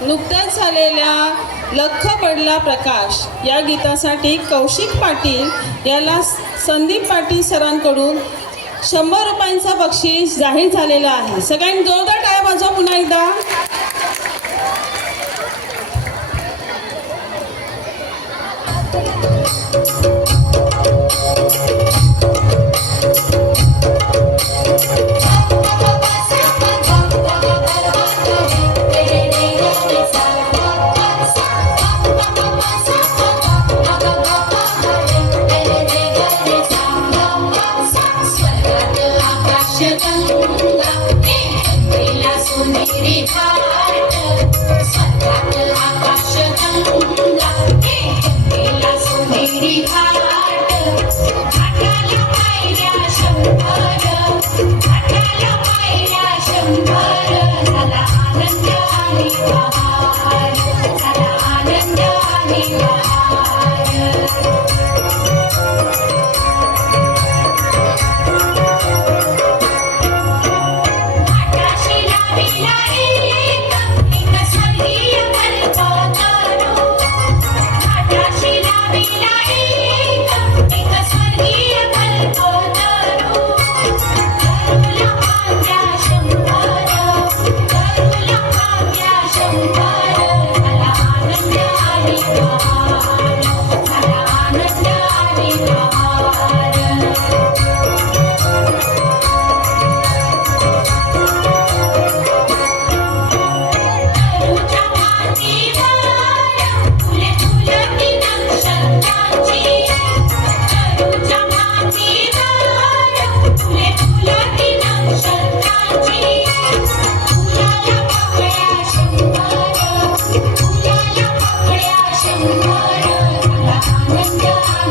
नुकत्याच झालेल्या लख पडला प्रकाश या गीतासाठी कौशिक पाटील याला संदीप पाटील सरांकडून शंभर रुपयांचा बक्षीस जाहीर झालेला आहे सगळ्यांनी जोरदार टाय माझा पुन्हा एकदा Bye.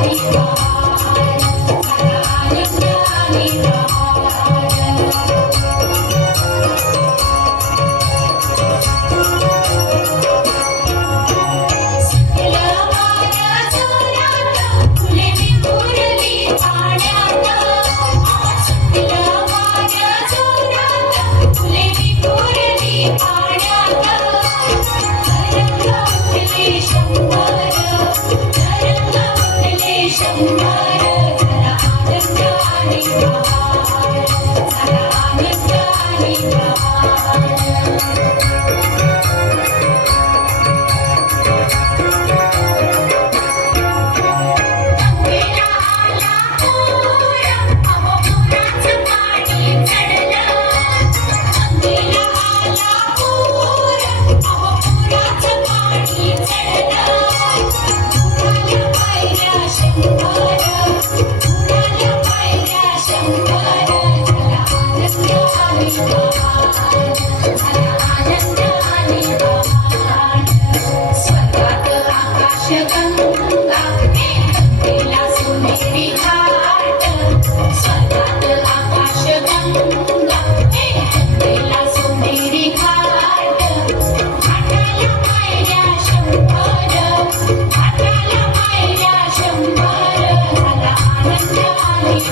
Thank you. शंभर आनंद आनंद